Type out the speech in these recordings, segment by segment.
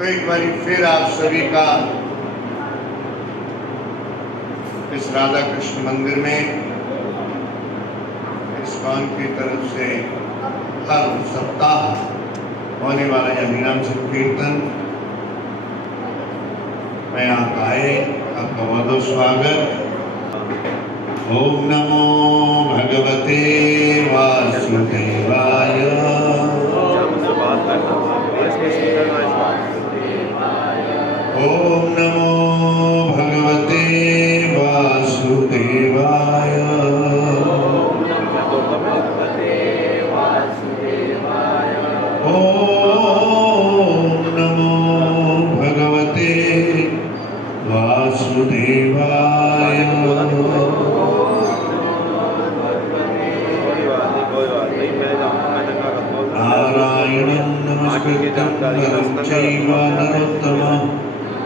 तो एक बार फिर आप सभी का इस राधा कृष्ण मंदिर में इस्कॉन की तरफ से हर सप्ताह होने वाला यह हरिनाम संकीर्तन में आप आए, आपका बहुत बहुत स्वागत। ओम नमो भगवते वासुदेवाय। ओम नमो भगवते वासुदेवाय। ओम नमो भगवते वासुदेवाय। नारायणं नमस्कृतं नरं चैव नरोत्तमं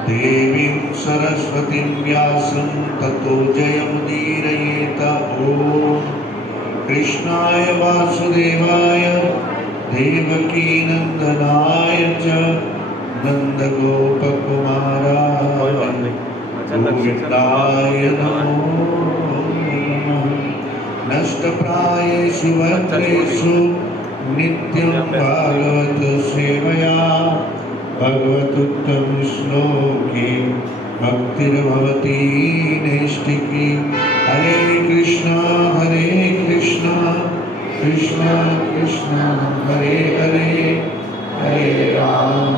देवीं सरस्वतीं व्यासं ततो जयमुदीरयेत। ॐ कृष्णाय वासुदेवाय देवकी नंदनाय च नंदगोपकुमाराय गोविन्दाय नमो नमः। नष्टप्रायेषु भद्रेषु नित्यं भागवत सेवया भगवतुत्तम श्लोके भक्तिर्भवती नैष्ठिकी। हरे कृष्णा कृष्णा कृष्णा हरे हरे, हरे राम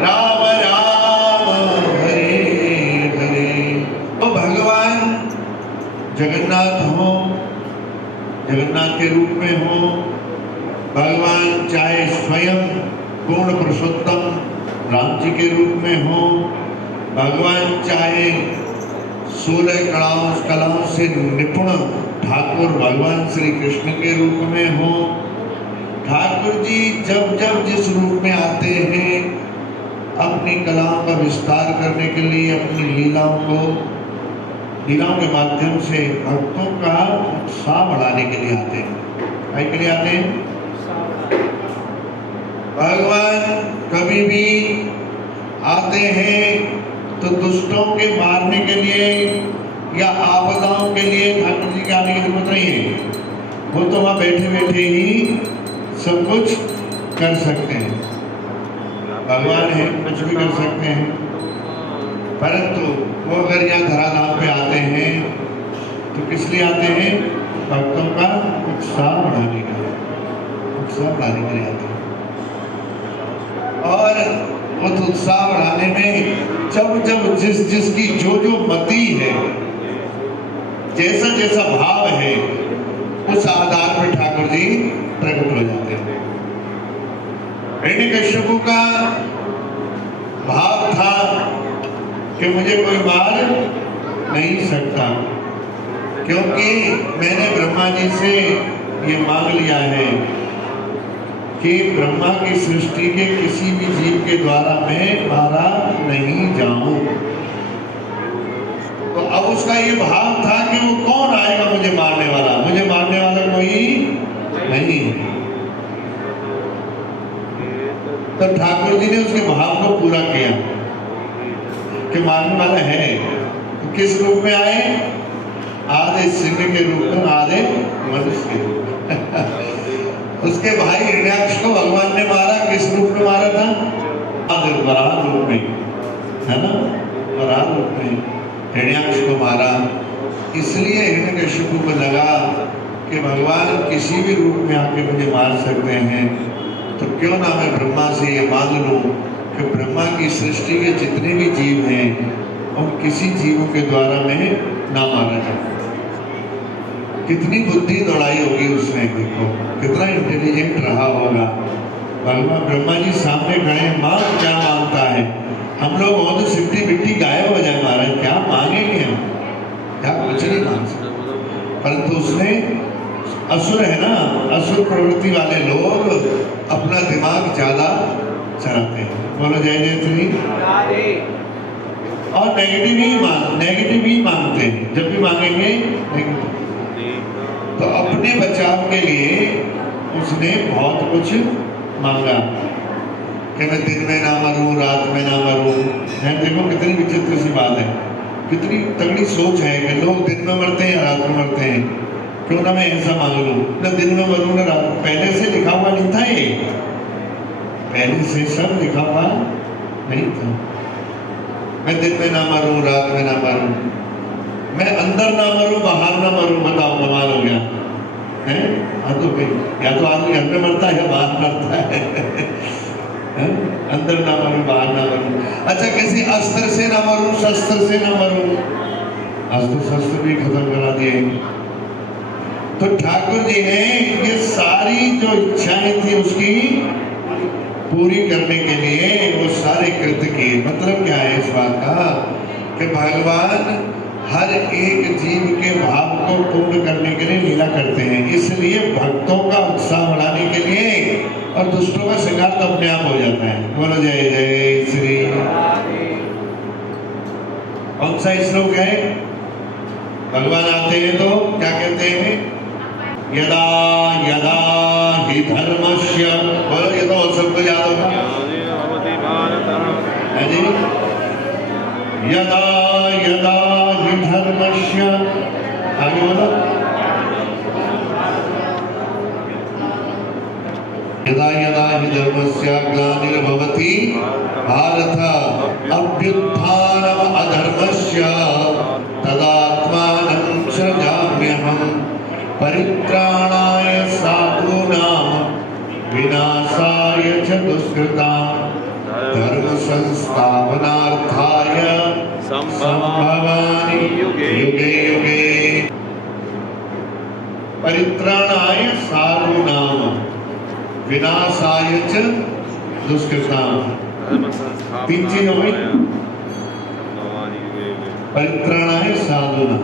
राम राम हरे हरे। तो भगवान जगन्नाथ हो, जगन्नाथ के रूप में हो, भगवान चाहे स्वयं पूर्ण पुरुषोत्तम राम जी के रूप में हो, भगवान चाहे 16 कलाओं से निपुण ठाकुर भगवान श्री कृष्ण के रूप में हो। ठाकुर जी जब जब जिस रूप में आते हैं अपनी कलाओं का विस्तार करने के लिए, अपनी लीलाओं के माध्यम से भक्तों का उत्साह बढ़ाने के लिए आते हैं। क्या के लिए आते हैं? भगवान कभी भी आते हैं तो दुष्टों के मारने के लिए या आपदाओं के लिए ठाकुर जी के आने की जरूरत नहीं है। वो तो वहाँ बैठे बैठे ही सब कुछ कर सकते हैं। भगवान है, कुछ भी कर सकते हैं। परंतु वो अगर यहाँ धराधाम पे आते हैं तो किस लिए आते हैं? भक्तों का उत्साह बढ़ाने के लिए आते हैं। और उस उत्साह बढ़ाने में जब जिसकी जो मति है, जैसा भाव है, उस आधार पर ठाकुर जी प्रकट हो जाते हैं। हिरण्यकश्यप का भाव था कि मुझे कोई मार नहीं सकता, क्योंकि मैंने ब्रह्मा जी से ये मांग लिया है कि ब्रह्मा की सृष्टि के किसी भी जीव के द्वारा मैं मारा नहीं जाऊं। तो अब उसका ये भाव था कि वो कौन आएगा मुझे मारने वाला? मुझे मारने वाला कोई नहीं है। तो ठाकुर जी ने उसके भाव को पूरा किया कि मारने वाला है। तो किस रूप में आए? आधे सिंह के रूप में, आधे मनुष्य के रूप में। उसके भाई हिरण्याक्ष को भगवान ने मारा, किस रूप में मारा था? वराह रूप में, है ना? वराह रूप में हिरण्याक्ष को मारा। इसलिए हिरण्यकश्यप को लगा कि भगवान किसी भी रूप में आके मुझे मार सकते हैं, तो क्यों ना मैं ब्रह्मा से ये मांग लूं कि ब्रह्मा की सृष्टि के जितने भी जीव हैं उन किसी जीवों के द्वारा मैं ना मारा जाए। कितनी बुद्धि दौड़ाई होगी उसने, देखो कितना इंटेलिजेंट रहा होगा। भगवान ब्रह्मा जी सामने खड़े, मांग क्या मांगता है? हम लोग हो तो सिद्धि बिट्टी गायब हो जाए महाराज, क्या मांगेंगे हम? क्या कुछ नहीं मांग सकते। परंतु उसने, असुर है ना, असुर प्रवृत्ति वाले लोग अपना दिमाग ज्यादा चलाते हैं। बोलो जय जय श्री। और नेगेटिव ही मांगते हैं। जब भी मांगेंगे नेगेटिव। तो अपने बचाव के लिए उसने बहुत कुछ मांगा कि मैं दिन में ना मरूं, रात में ना मरूं। है, देखो कितनी विचित्र सी बात है, कितनी तगड़ी सोच है कि लोग दिन में मरते हैं या रात में मरते हैं। क्यों ना मैं ऐसा मांग लूं, ना दिन में मरूं ना रात। पहले से लिखा हुआ नहीं था ये, पहले से सब लिखा हुआ नहीं था। मैं दिन में ना मरूं, रात में ना मरूं, मैं अंदर ना मरूं, बाहर ना मरूं। बताओ कमाल हो गया है। हाँ तो भाई, या तो आदमी घर में मरता है या बाहर मरता है। अंदर ना मरूं, बाहर ना मरूं। अच्छा, किसी अस्त्र से ना मरूं, शस्त्र से ना मरूं। अस्त्र शस्त्र भी खत्म करा दिए। तो ठाकुर जी ने ये सारी जो इच्छाएं थी उसकी पूरी करने के लिए वो सारे कृत्य किए। मतलब क्या है इस बात का कि भगवान हर एक जीव के भाव को पूर्ण करने के लिए लीला करते हैं। इसलिए भक्तों का उत्साह बढ़ाने के लिए, और दुष्टों का श्रृंगार तो अपने आप हो जाता है। बोलो जय जय श्री। कौन सा श्लोक है? भगवान आते हैं तो क्या कहते हैं? यदा यदा हि धर्मस्य, बोलो ये तो सबको याद होगा है जी। यदा यदा हि धर्मस्य, आगे बोलो। यदा यदा हि धर्मस्य ग्लानिर्भवति भारत अभ्युत्थानम् अधर्मस्य तदात्मानं सृजाम्यहम् परित्राणाय साधूनां विनाशाय च दुष्कृतां धर्म संस्थापनार्थाय संभवामि युगे युगे। परित्राणाय साधूनां विनाशाय च दुष्कृतां, तीन चीज हो गई। परित्राणाय साधूनां,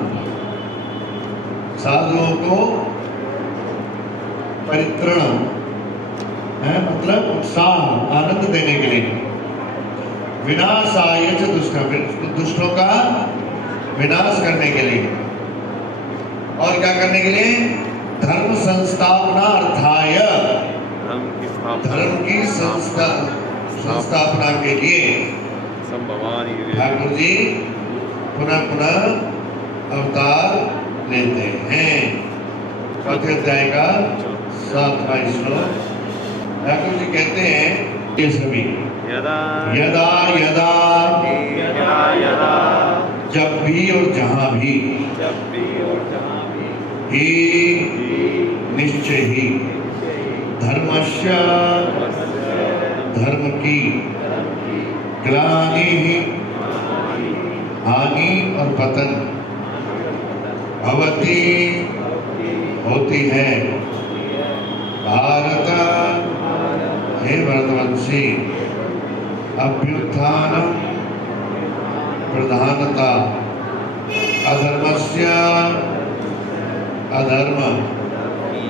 साधुओं को परित्रण है मतलब उत्साह आनंद देने के लिए। विनाशाय च दुष्टों का विनाश करने के लिए। और क्या करने के लिए? धर्म संस्थापनार्थाय, धर्म की संस्थापना के लिए ठाकुर जी पुनः पुनः अवतार लेते हैं। चौथे अध्याय का 7वां श्लोक ठाकुर जी कहते हैं ये सभी यदा यदा यदा यदा जब भी और जहां भी ही निश्चय ही धर्मस्य धर्म की ग्लानि हानि और पतन भवती होती है भारत हे भरतवंशी अभ्युत्थानम प्रधानता अधर्मस्य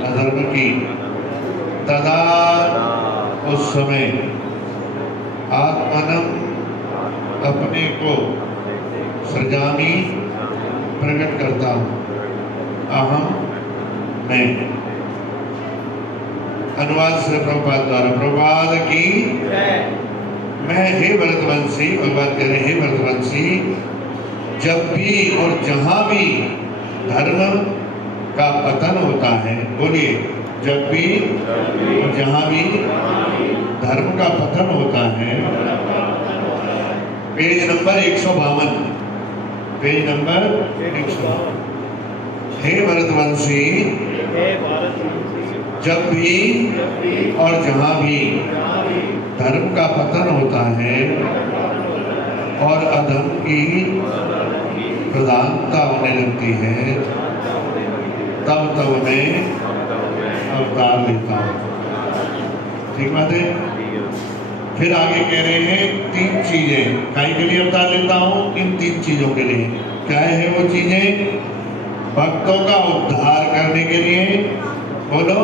अधर्म की तदा उस समय आत्मनम अपने को सृजामी प्रकट करता हूँ अहम मैं। अनुवाद से प्रभुपाद द्वारा। प्रभुपाद की मैं हे भरतवंशी, भगवान कह रहे हे भरतवंशी, जब भी और जहां भी धर्म का पतन होता है, बोलिए जब भी और जहां भी धर्म का पतन होता है। Page number 152, page number 152। हे भरतवंशी, जब भी और जहां भी धर्म का पतन होता है और अधर्म की प्रधानता होने लगती है, तब तब मैं अवतार लेता हूँ। ठीक बात है। फिर आगे कह रहे हैं तीन चीजें काहे के लिए अवतार लेता हूँ? इन तीन चीजों के लिए। क्या है वो चीजें? भक्तों का उद्धार करने के लिए, बोलो,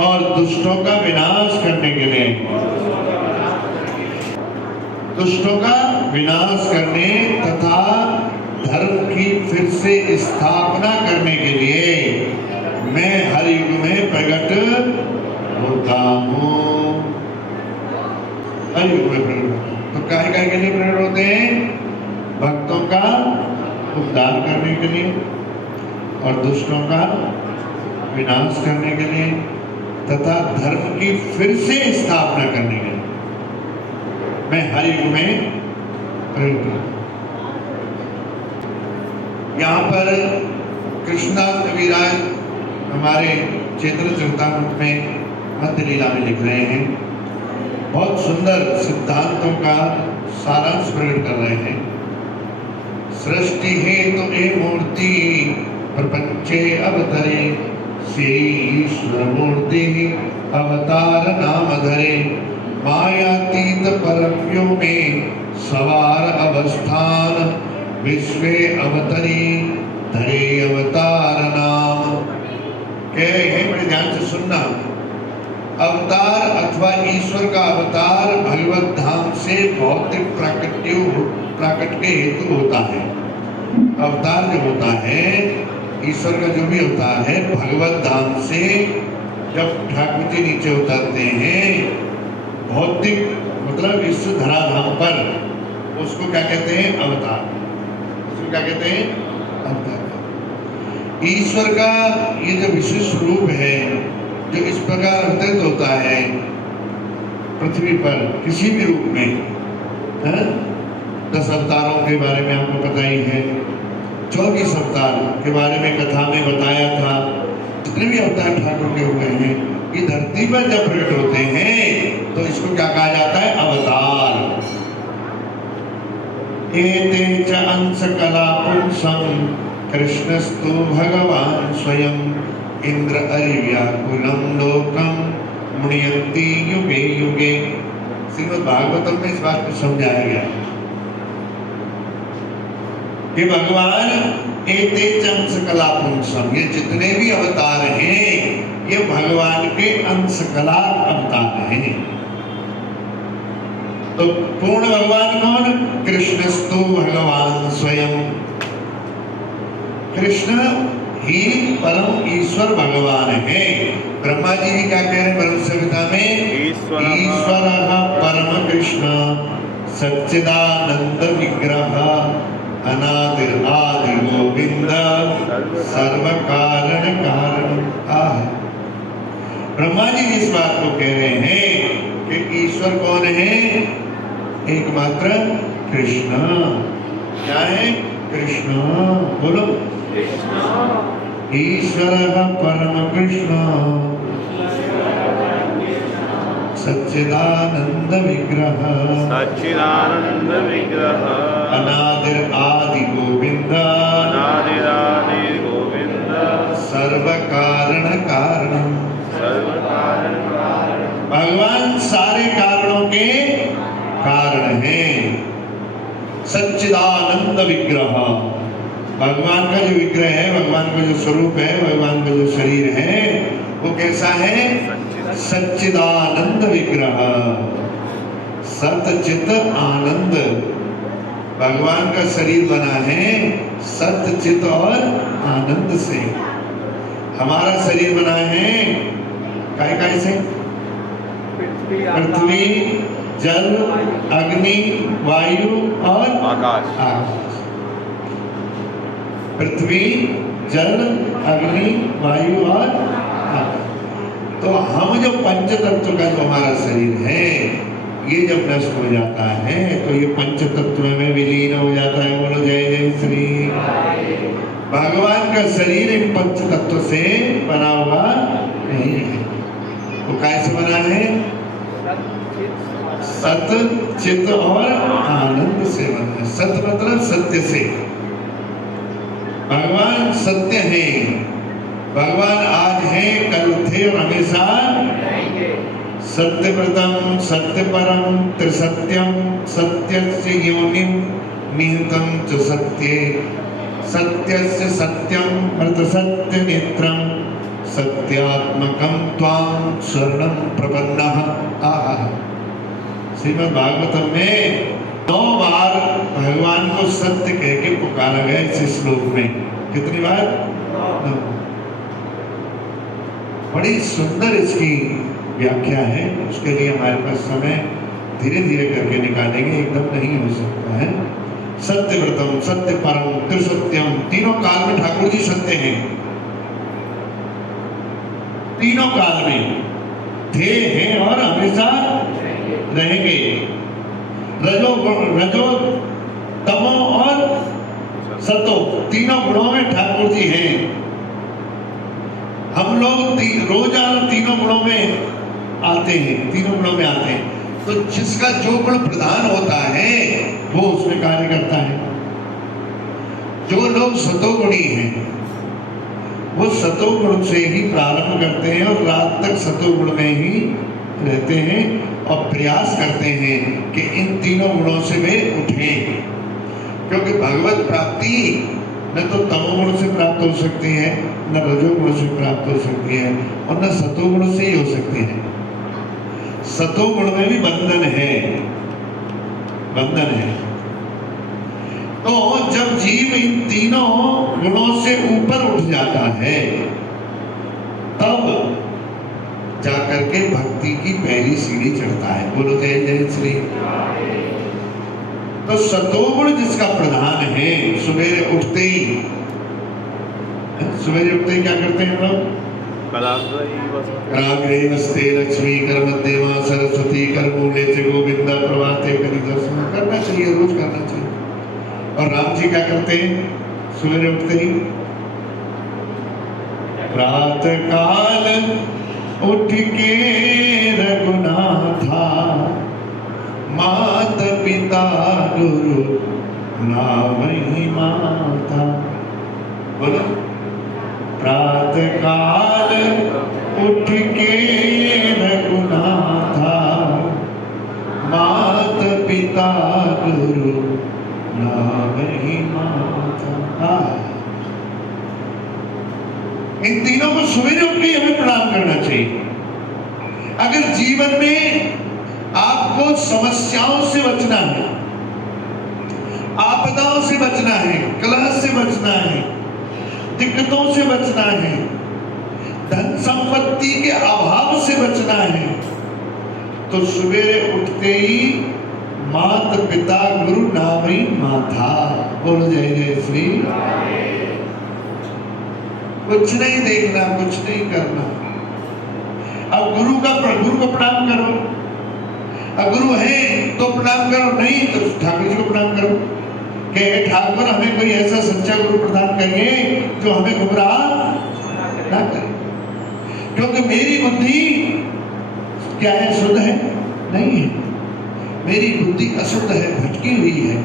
और दुष्टों का विनाश करने के लिए। दुष्टों का विनाश करने तथा धर्म की फिर से स्थापना करने के लिए मैं हर युग में प्रकट होता हूँ, कलयुग में प्रकट होता हूँ। तो काहे काहे के लिए प्रकट होते हैं? भक्तों का उद्धार करने के लिए और दुष्टों का विनाश करने के लिए तथा धर्म की फिर से स्थापना करने के लिए मैं हर युग में प्रकट हूँ। यहाँ पर कृष्णदास कविराज हमारे चैतन्य चरितामृत में मध्य लीला में लिख रहे हैं, बहुत सुंदर सिद्धांतों का सारांश प्रकट कर रहे हैं। सृष्टि हेतु ए मूर्ति प्रपंचे अवतरे, श्री ईश्वर मूर्ति अवतार नाम धरे, मायातीत परव्यों में सवार अवस्थान, विश्वे अवतरी धरे अवतार नाम। कह रहे हैं, बड़े ध्यान से सुनना, अवतार अथवा ईश्वर का अवतार भगवत धाम से भौतिक प्राकट्य हेतु होता है। अवतार जो होता है ईश्वर का जो भी अवतार है भगवत धाम से जब ठाकुर जी नीचे उतरते हैं भौतिक मतलब इस धराधाम पर, उसको क्या कहते हैं? अवतार। उसको क्या कहते हैं? अवतार। ईश्वर का ये जो विशिष्ट रूप है जो इस प्रकार अवतरित होता है पृथ्वी पर किसी भी रूप में, 10 अवतारों के बारे में आपको पता ही है, 24 अवतार के बारे में कथा में बताया था। जितने भी अवतार ठाकुर के हुए हैं ये धरती पर जब प्रकट होते हैं तो इसको क्या कहा जाता है? अवतार। एते च अंश कला पुंसं कृष्णस्तु भगवान स्वयं, इंद्र अरिव्याकुलं लोकं मुण्यन्ति युगे युगे। श्रीमद् भागवतम में इस बात को समझाया गया कि भगवान एते अंश कला पुंसम, ये जितने भी अवतार हैं ये भगवान के अंश कला अवतार हैं। तो पूर्ण भगवान कौन? कृष्णस्तु भगवान स्वयं। कृष्ण ही परम ईश्वर भगवान है। ब्रह्मा जी भी क्या कह रहे हैं ब्रह्म संहिता में? ईश्वर परम कृष्ण सच्चिदानंद विग्रह अनादिर आदि गोविंद सर्व कारण कारण। ब्रह्मा जी इस बात को कह रहे हैं कि ईश्वर कौन है? एकमात्र कृष्ण। क्या है? कृष्ण। बोलो ईश्वर परम कृष्ण सच्चिदानंद विग्रह, सच्चिदानंद विग्रह अनादिर आदि गोविंद, अनादिर आदि गोविंद सर्व कारण कारण। सर्व कारण कारण। भगवान सारे कारणों के कारण हैं। सच्चिदानंद विग्रह, भगवान का जो विग्रह है, भगवान का जो स्वरूप है, भगवान का जो शरीर है वो कैसा है? सच्चिदानंद विग्रह। सतचित आनंद, भगवान का शरीर बना है सतचित और आनंद से। हमारा शरीर बना है काय से? पृथ्वी, जल, अग्नि, वायु और आकाश। पृथ्वी, जल, अग्नि, वायु और आकाश। तो हम जो पंच तत्व का जो हमारा शरीर है ये जब नष्ट हो जाता है तो ये पंच तत्व में विलीन हो जाता है। बोलो जय जय श्री। भगवान का शरीर इन पंच तत्व से बना हुआ नहीं है। वो कैसे बना है? सत, चित और आनंद से बना है। सत मतलब सत्य से। भगवान सत्य है। भगवान आज है, कल थे और हमेशा सत्य प्रथम सत्य परम त्रिसत्यम सत्यस्य योनिम निहितं च सत्ये सत्यस्य सत्यम मृत सत्य नेत्रम सत्यात्मकम त्वां शरणं प्रपन्नः। श्रीमद् भागवतम में 9 बार भगवान को सत्य कह के पुकारा गया इस श्लोक में। कितनी बार? 9। बड़ी सुंदर इसकी व्याख्या है, उसके लिए हमारे पास समय धीरे धीरे करके निकालेंगे, एकदम नहीं हो सकता है। सत्यव्रतम, सत्य परम, त्रिसत्यम, तीनों काल में ठाकुर जी सत्य हैं, तीनों काल में थे, हैं और हमेशा रहेंगे। रजो, तमो और सतो, तीनों गुणों में ठाकुर जी हैं। हम लोग रोजाना तीनों गुणों में आते हैं, तीनों गुणों में आते हैं। तो जिसका जो गुण प्रधान होता है वो उसमें कार्य करता है। जो लोग सतोगुणी हैं वो सतोगुण से ही प्रारंभ करते हैं और रात तक सतोगुण में ही रहते हैं और प्रयास करते हैं कि इन तीनों गुणों से वे उठें, क्योंकि भगवत प्राप्ति न तो तमोगुण से प्राप्त हो सकती है, न रजोगुण से प्राप्त हो सकती है और न सतोगुण से ही हो सकती है। सतोगुण में भी बंधन है, बंधन है। तो जब जीव इन तीनों गुणों से ऊपर उठ जाता है तब जाकर के भक्ति की पहली सीढ़ी चढ़ता है। बोलो जय जय श्री। तो सतोगुण जिसका प्रधान है, सवेरे उठते ही क्या करते हैं हम लोग? कराग्रे वस्ते लक्ष्मी, कर मध्य मां सरस्वती, कर मूले च गोविंदा, प्रभाते करि दर्शन। करना चाहिए, रोज करना चाहिए। और राम जी क्या करते हैं? सवेरे उठते ही प्रातः काल उठ के रघुनाथा, मात पिता गुरु नामहि माता। बोलो, प्रातः काल उठ के रघुनाथा, मात पिता गुरु नामहि माता। इन तीनों को सवेरे उठ के हमें प्रणाम करना चाहिए। अगर जीवन में आपको समस्याओं से बचना है, आपदाओं से बचना है, कलह से बचना है, दिक्कतों से बचना है, धन संपत्ति के अभाव से बचना है, तो सवेरे उठते ही मात पिता गुरु नामहि माता। बोलो जय जय श्री। कुछ नहीं देखना, कुछ नहीं करना। अब गुरु को प्रणाम करो, अब गुरु है तो प्रणाम करो, नहीं तो ठाकुर जी को प्रणाम करो कि ठाकुर हमें कोई ऐसा सच्चा गुरु प्रदान करिए जो हमें गुमराह ना करे, क्योंकि मेरी बुद्धि क्या है? शुद्ध है? नहीं है। मेरी बुद्धि अशुद्ध है, भटकी हुई है,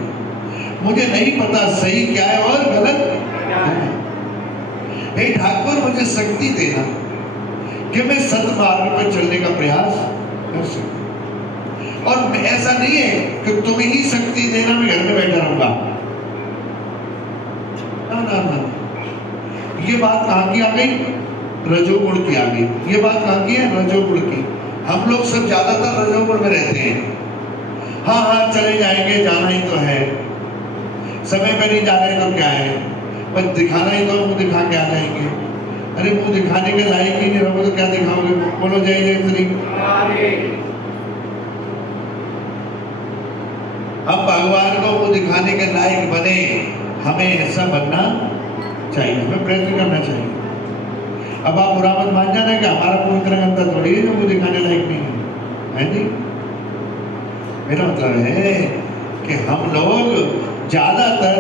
मुझे नहीं पता सही क्या है और गलत क्या है। हे ठाकुर, मुझे शक्ति देना कि मैं सत्मार्ग पर चलने का प्रयास कर सकूं। और ऐसा नहीं है कि तुम्हें ही शक्ति देना, मैं घर में बैठा रहूंगा। ना ना ना, ये बात कहाँ की आ गई? रजोगुण की आ गई। ये बात कहाँ की है? रजोगुण की। हम लोग सब ज्यादातर रजोगुण में रहते हैं। हाँ हाँ चले जाएंगे, जाना ही तो है, समय पे नहीं जा रहे तो क्या है, बस दिखाना ही तो, मुंह दिखा के आ जाएंगे। अरे मुंह दिखाने के लायक ही नहीं रहोगे तो क्या दिखाओगे? बोलो जय जय श्री। हम भगवान को मुंह दिखाने के लायक बने, हमें ऐसा बनना चाहिए, हमें प्रयत्न करना चाहिए। अब आप बुरा मत मान जाना कि हमारा मुंह इतना गंदा थोड़ी है जो मुंह दिखाने लायक नहीं है जी। मेरा मतलब है कि हम लोग ज्यादातर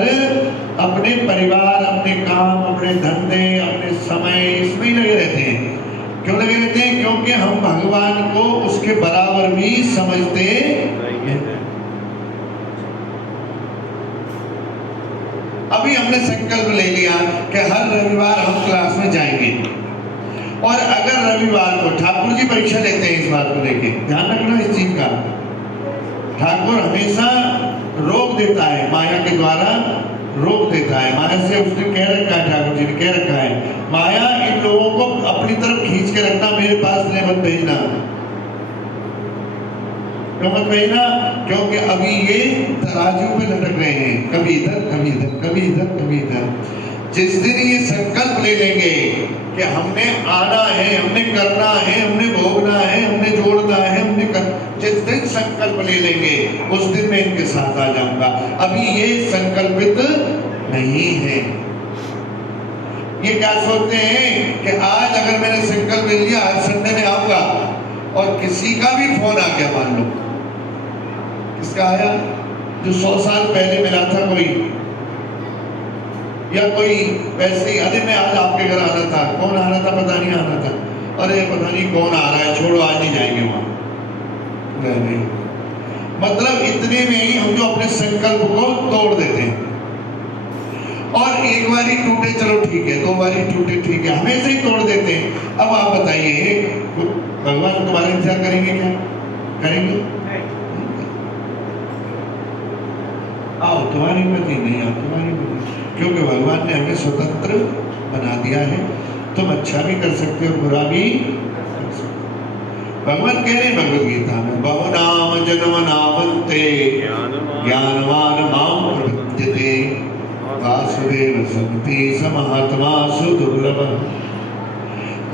अपने परिवार, अपने काम, अपने धंधे, अपने समय इसमें ही लगे रहते हैं। क्यों लगे रहते हैं? क्योंकि हम भगवान को उसके बराबर भी समझते हैं। अभी हमने संकल्प ले लिया कि हर रविवार हम क्लास में जाएंगे, और अगर रविवार को ठाकुर जी परीक्षा लेते हैं, इस बात को लेके ध्यान रखना इस चीज का। ठाकुर हमेशा रोक देता है, माया के द्वारा रोक देता है। माया से उसने कह रखा है, ठाकुर जी ने कह रखा है, माया इन लोगों को अपनी तरफ खींच के रखना, मेरे पास ले मत भेजना। क्यों मत भेजना? क्योंकि अभी ये तराजू पे लटक रहे हैं, कभी इधर कभी इधर, कभी इधर कभी इधर। जिस दिन ये संकल्प ले लेंगे कि हमने आना है, हमने करना है, हमने भोगना है, हमने जिस दिन संकल्प ले लेंगे उस दिन मैं इनके साथ आ जाऊंगा। अभी ये संकल्पित नहीं है। ये क्या सोचते हैं कि आज अगर मैंने संकल्प ले लिया आज संडे में आऊंगा, और किसी का भी फोन आ गया, मान लो किसका आया, जो 100 साल पहले मिला था कोई, या कोई वैसे ही, अरे मैं आज आपके घर आना था, कौन आ रहा था पता नहीं, आना था, अरे पता नहीं कौन आ रहा है, छोड़ो आज नहीं जाएंगे वहां। नहीं, मतलब इतने में ही हम जो अपने संकल्प को तोड़ देते हैं। और एक बारी टूटे चलो ठीक है, 2 बारी टूटे ठीक है, हमेशा ही तोड़ देते हैं। अब आप बताइए भगवान तुम्हारा इंतजार करेंगे क्या? करेंगे? आओ तुम्हारी मर्जी, नहीं आओ तुम्हारी मर्जी, क्योंकि भगवान ने हमें स्वतंत्र बना दिया है। तुम अच्छा भी कर सकते हो, बुरा भी कर सकते हो। भगवान कह रहे हैं भगवद गीता में, बहुनाम जन्म नामन्ते ज्ञानवान माम प्रपद्यते वासुदेव संति समहात्मा सुदुर्लभ।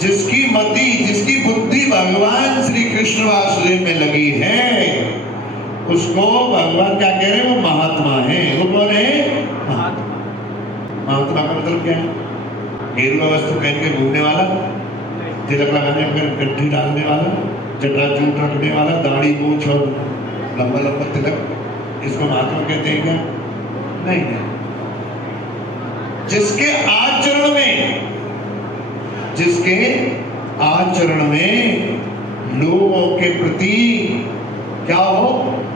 जिसकी मति, जिसकी बुद्धि भगवान श्री कृष्ण वासुदेव में लगी है, उसको भगवान क्या कह रहे हैं? वो महात्मा है। वो कौन है? महात्मा का मतलब क्या है? गेरुआ वस्त्र पहन के घूमने वाला, तिलक लगाने पर गड्ढी डालने वाला, जटाजूट रखने वाला, दाढ़ी मूंछ और लंबा लंबा तिलक, इसको महात्मा कहते हैं क्या? नहीं नहीं। जिसके आचरण में, जिसके आचरण में लोगों के प्रति क्या हो?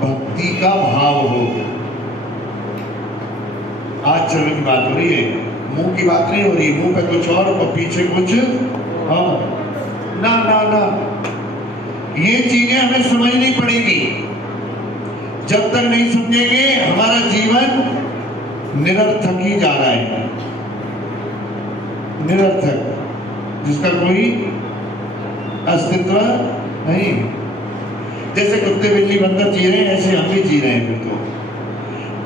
भक्ति का भाव हो। आचरण की बात हो रही है, मुंह की बात नहीं हो रही। मुंह पे कुछ और पीछे कुछ और। ना ना ना, ये चीजें हमें समझनी पड़ेगी। जब तक नहीं समझेंगे हमारा जीवन निरर्थक ही जा रहा है, निरर्थक, जिसका कोई अस्तित्व नहीं। जैसे कुत्ते बिल्ली बंदर जी रहे हैं, ऐसे हम भी जी रहे हैं। फिर तो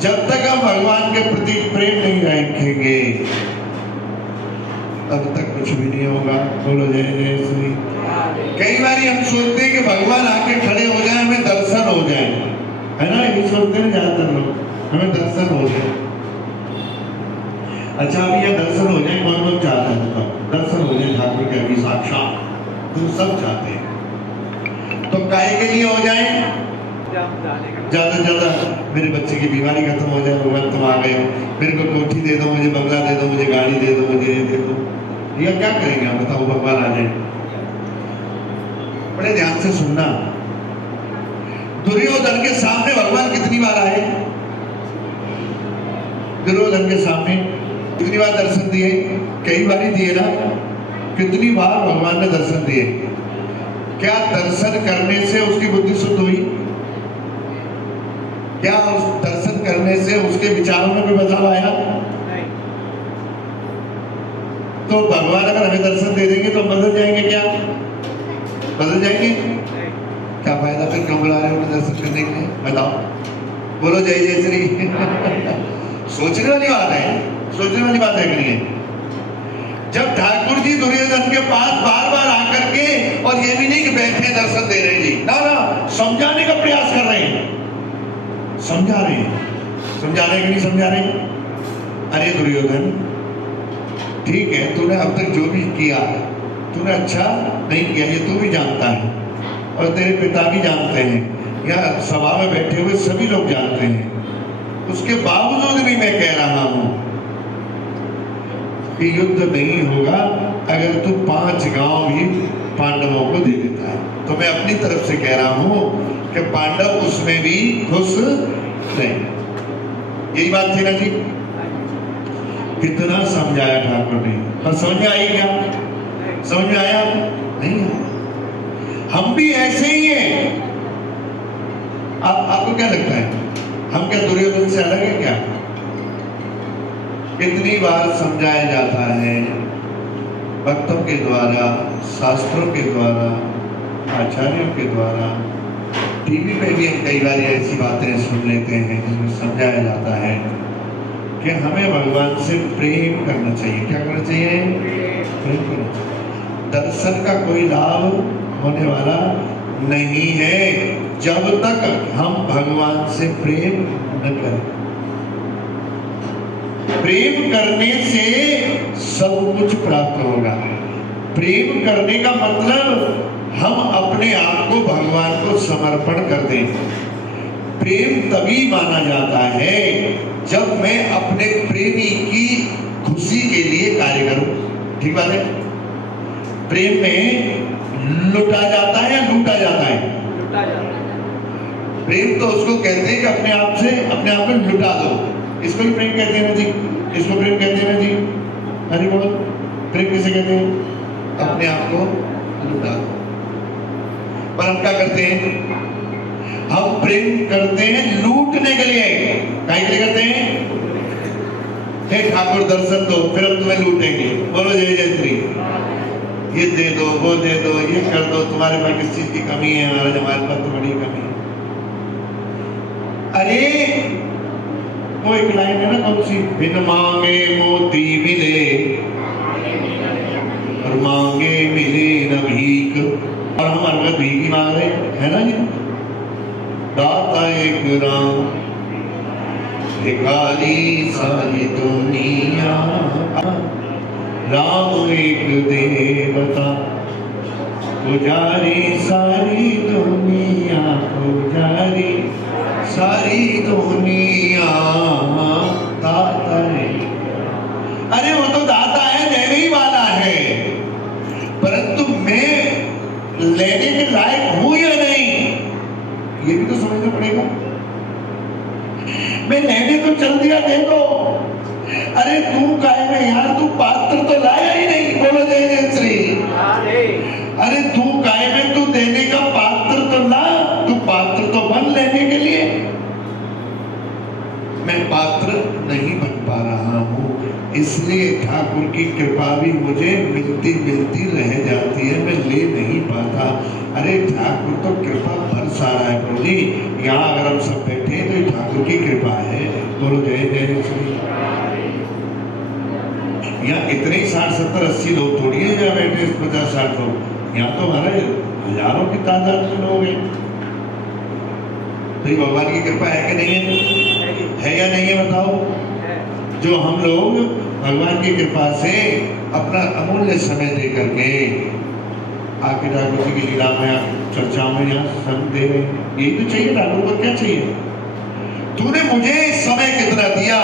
जब तक हम भगवान के प्रति प्रेम नहीं रखेंगे तब तक कुछ भी नहीं होगा। बोलो जय जय श्री। कई बार हम सोचते हैं कि भगवान आके खड़े हो जाए, हमें दर्शन हो जाए, है ना? ये सोचते हैं ज्यादातर लोग, हमें दर्शन हो जाए। अच्छा अभी ये दर्शन हो जाए, कौन लोग चाहते हैं? बताओ, दर्शन हो जाए ठाकुर के अभी साक्षात, तुम सब चाहते हैं। तो काहे के लिए हो जाए? ज्यादा से ज्यादा मेरे बच्चे की बीमारी खत्म हो जाए, भगवान तुम आ गए, मेरे को कोठी दे दो, मुझे बंगला दे दो, मुझे गाड़ी दे दो, मुझे दे दो। ये क्या करेंगे आप बताओ? भगवान आ जाए। बड़े ध्यान से सुनना, दुर्योधन के सामने भगवान कितनी बार आए? दुर्योधन के सामने कितनी बार दर्शन दिए? कई बार ही दिए ना। कितनी बार भगवान ने दर्शन दिए? क्या दर्शन करने से उसकी बुद्धि शुद्ध हुई? क्या उस दर्शन करने से उसके विचारों में कोई बदलाव आया? नहीं। तो भगवान अगर हमें दर्शन दे देंगे तो हम बदल जाएंगे क्या? बदल जाएंगे? नहीं। क्या फायदा फिर? क्यों बुला रहे हो दर्शन करने के लिए? बताओ, बोलो जय जय श्री। सोचने वाली बात है, सोचने वाली बात है कि नहीं है? जब ठाकुर जी दुर्योधन के पास बार बार आकर के, और ये भी नहीं कि बैठे दर्शन दे रहे जी, ना ना, समझाने का प्रयास कर रहे हैं, समझा रहे हैं। समझा रहे हैं कि नहीं समझा रहे? अरे दुर्योधन, ठीक है, तूने अब तक जो भी किया तूने अच्छा नहीं किया, ये तू भी जानता है और तेरे पिता भी जानते हैं, या सभा में बैठे हुए सभी लोग जानते हैं। उसके बावजूद भी मैं कह रहा हूं कि युद्ध नहीं होगा अगर तू 5 गांव भी पांडवों को दे देता है। तो मैं अपनी तरफ से कह रहा हूं कि पांडव उसमें भी खुश नहीं। यही बात थी ना जी? कितना समझाया ठाकुर ने, पर समझ में आई क्या? समझ में आया? नहीं। हम भी ऐसे ही हैं। आपको क्या लगता है, हम क्या दुर्योधन से अलग है क्या? कितनी बार समझाया जाता है भक्तों के द्वारा, शास्त्रों के द्वारा, आचार्यों के द्वारा, टीवी पे भी हम कई बार ऐसी बातें सुन लेते हैं जिसमें समझाया जाता है कि हमें भगवान से प्रेम करना चाहिए। क्या करना चाहिए? प्रेम करना चाहिए। दर्शन का कोई लाभ होने वाला नहीं है जब तक हम भगवान से प्रेम न करें। प्रेम करने से सब कुछ प्राप्त होगा। प्रेम करने का मतलब हम अपने आप को भगवान को समर्पण कर दें। प्रेम तभी माना जाता है जब मैं अपने प्रेमी की खुशी के लिए कार्य करूं। ठीक बात है। प्रेम में लुटा जाता है या लूटा जाता है? लुटा जाता है। प्रेम तो उसको कहते हैं कि अपने आप से अपने आप को लुटा दो। इसको भी प्रेम कहते हैं ना जी। इसको प्रेम कहते हैं ना जी। अरे बोलो, प्रेम किसे कहते हैं? अपने आप को लुटा दो। पर हम क्या करते हैं? हम प्रेम करते हैं लूटने के लिए। काहे के लिए करते हैं? हे ठाकुर दर्शन दो, फिर हम तुम्हें लूटेंगे। बोलो जय जय श्री। ये दे दो, वो दे दो, ये कर दो, तुम्हारे पास किस चीज की कमी है? हमारे पास तो बड़ी कमी है। अरे वो एक लाइन है ना, कौन सी? बिन मांगे मोती मिले और मांगे मिले न भीख। और हम हरकत भीख ही मांग रहे हैं ना जी। दाता एक राम भिखारी सारी दुनिया, राम एक देवता पुजारी सारी दुनिया, पुजारी सारी दुनिया, दाता है। अरे वो तो दाता है, देने ही वाला है, परंतु मैं लेने के लायक हूं या नहीं, ये भी तो समझना पड़ेगा। मैं लेने तो चल दिया, दे दो। अरे तू काहे में यार, तू पात्र तो लाया ही नहीं। बोलो जय जय श्री। अरे तू काहे में, तू देने का पात्र तो ला, तू पात्र तो बन लेने के लिए। मैं पात्र नहीं बन पा रहा हूं, इसलिए ठाकुर की कृपा भी मुझे मिलती मिलती रह जाती है, मैं ले नहीं पाता। अरे ठाकुर तो कृपा बरसा रहा है प्रभु जी। यहाँ अगर हम सब बैठे तो ये ठाकुर की कृपा है। बोलो जय जय श्री। यहाँ इतने ही 60, 70, 80 लोग थोड़ी है जहाँ बैठे 50, 60 लोग। यहाँ तो हमारे हजारों की तादाद में लोग हैं। तो ये भगवान की कृपा है कि नहीं है या नहीं है? बताओ। जो हम लोग भगवान की कृपा से अपना अमूल्य समय दे करके आके ठाकुर जी की लीला में, चर्चाओं में यहाँ सब दे रहे हैं। यही तो चाहिए ठाकुर को। क्या चाहिए? तूने मुझे समय कितना दिया,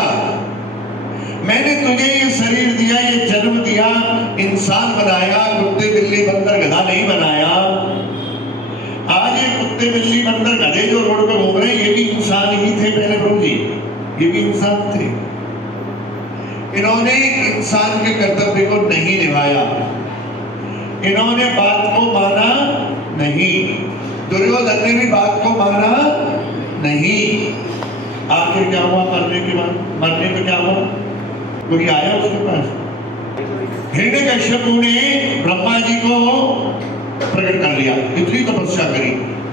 मैंने तुझे ये शरीर दिया, ये जन्म दिया, इंसान बनाया, कुत्ते बिल्ली बंदर गधा नहीं बनाया। आज ये कुत्ते बिल्ली बंदर गधे जो रोड पे घूम रहे हैं, ये भी इंसान ही थे पहले प्रभु जी, ये भी इंसान थे। इन्होंने इंसान के कर्तव्य को नहीं निभाया, इन्होंने बात को माना नहीं, दुर्योधन ने भी बात को माना नहीं। आखिर क्या हुआ? मरने के बाद, मरने पे क्या हुआ? कोई आया उसके पास। हिरण्यकश्यप ने ब्रह्मा जी को प्रकट कर लिया, इतनी तपस्या करी।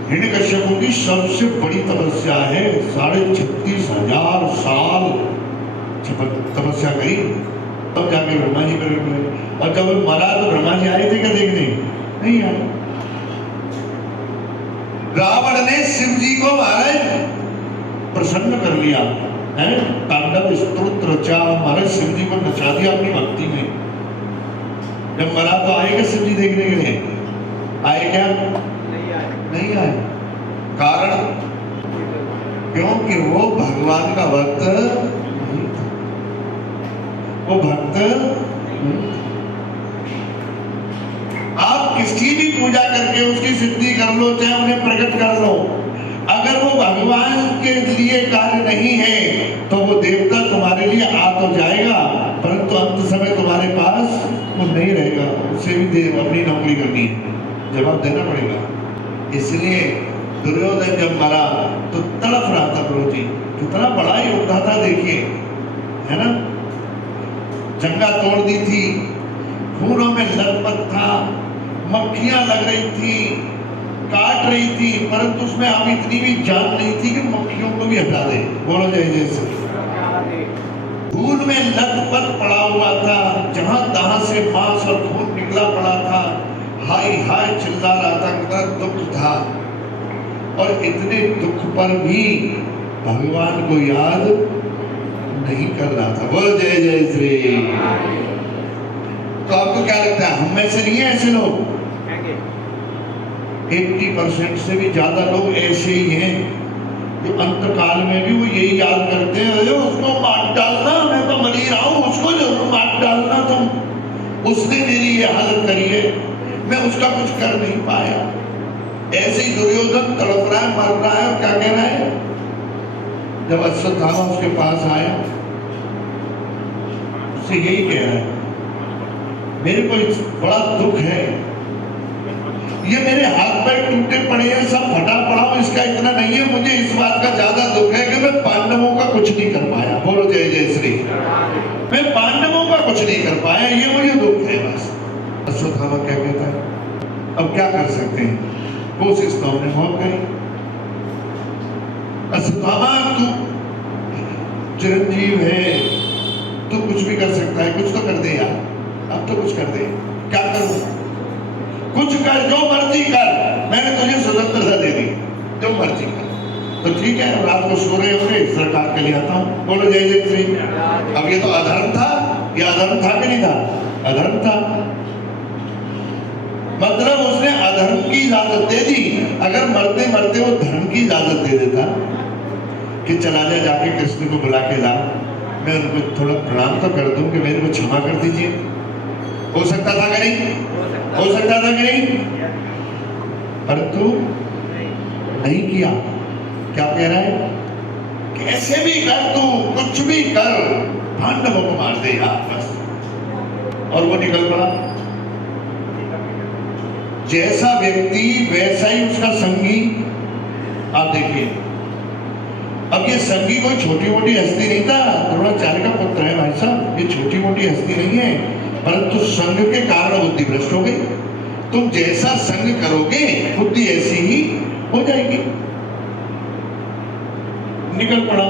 हिरण्यकश्यप की सबसे बड़ी तपस्या है, 36,500 साल तपस्या करी, तब जाके ब्रह्मा जी प्रकट हुए। और जब मरा तो ब्रह्मा जी आए थे क्या देखने? नहीं आए। रावण ने शिव जी को महाराज प्रसन्न कर लिया है, तांडव स्तोत्र रचा, महाराज शिव जी को नचा दिया अपनी भक्ति में। जब मरा तो आएगा शिव जी देखने के लिए? आए क्या? नहीं आए। कारण क्योंकि वो भगवान का भक्त नहीं था, वो भक्त नहीं था। आप किसकी भी पूजा करके उसकी सिद्धि कर लो, चाहे उन्हें प्रकट कर लो, अगर वो भगवान के लिए कार्य नहीं है तो वो देवता तुम्हारे लिए आ तो जाएगा, परंतु अंत समय तुम्हारे पास वो नहीं रहेगा। उसे भी अपनी नौकरी करनी है, जवाब देना पड़ेगा। इसलिए दुर्योधन जब मरा तो तड़प रहा था प्रभु जी, कितना बड़ा योद्धा था देखिए, है ना। जंगा तोड़ दी थी, खूनों में लथपथ था, मक्खियां लग रही थी, काट रही थी, परंतु उसमें अब इतनी भी जान नहीं थी कि मक्खियों को भी हटा दे। बोलो जय जय श्री। खून में लथपथ पड़ा हुआ था, जहां तहां से मांस और खून निकला पड़ा था, हाय हाय चिल्ला रहा था, कितना दुख था। था और इतने दुख पर भी भगवान को याद नहीं कर रहा था। बोलो जय जय श्री। तो आपको क्या लगता है हम में से नहीं है ऐसे लोग? 80% से भी ज्यादा लोग ऐसे ही हैं जो अंतकाल में भी वो यही याद करते हैं, अरे उसको मार डालना, मैं तो मर ही रहा हूं, उसको जरूर मार डालना तुम, उसने मेरी ये हालत करी है, मैं उसका कुछ कर नहीं पाया। ऐसे ही दुर्योधन तड़प रहा है, मर रहा है, और क्या कह रहा है? जब अश्वत्थामा उसके पास आया उससे यही कह रहा है, मेरे को बड़ा दुख है, ये मेरे हाथ पैर टूटे पड़े हैं, सब फटा पड़ा हूं, इसका इतना नहीं है, मुझे इस बात का ज्यादा दुख है कि मैं पांडवों का कुछ नहीं कर पाया। बोलो जय जय श्री। मैं पांडवों का कुछ नहीं कर पाया, ये मुझे दुख है बस। अश्वत्थामा क्या कहता है, अब क्या कर सकते हैं, कोशिश तो हमने बहुत करी। अश्वत्थामा तू चिरंजीव है, तू कुछ भी कर सकता है, कुछ तो कर दे यार, अब तो कुछ कर दे। क्या करूं? कुछ कर, जो मर्जी कर, मैंने तुझे स्वतंत्रता दे दी, जो मर्जी कर। तो ठीक है, रात को सो रहे होंगे, सरकार के लिए आता हूं। बोलो जय जय श्री। अब ये तो अधर्म था, ये अधर्म था कि नहीं था? अधर्म था। मतलब उसने अधर्म की इजाजत दे दी। अगर मरते मरते वो धर्म की इजाजत दे देता कि चला जा, जाके कृष्ण को बुला के ला, मैं उनको थोड़ा प्रणाम तो कर दूं कि मेरे को क्षमा कर दीजिए, हो सकता था कि नहीं? हो सकता था कि नहीं? परंतु नहीं किया। क्या कह रहा है? कैसे भी कर, तू कुछ भी कर, पांडवों को मार दे यार बस। और वो निकल पड़ा। जैसा व्यक्ति वैसा ही उसका संगी। आप देखिए, अब ये संगी कोई छोटी मोटी हस्ती नहीं था, द्रोणाचार्य का पुत्र है भाई साहब, ये छोटी मोटी हस्ती नहीं है, परंतु संग के कारण बुद्धि भ्रष्ट हो गई। तुम जैसा संग करोगे बुद्धि ऐसी ही हो जाएगी। निकल पड़ा।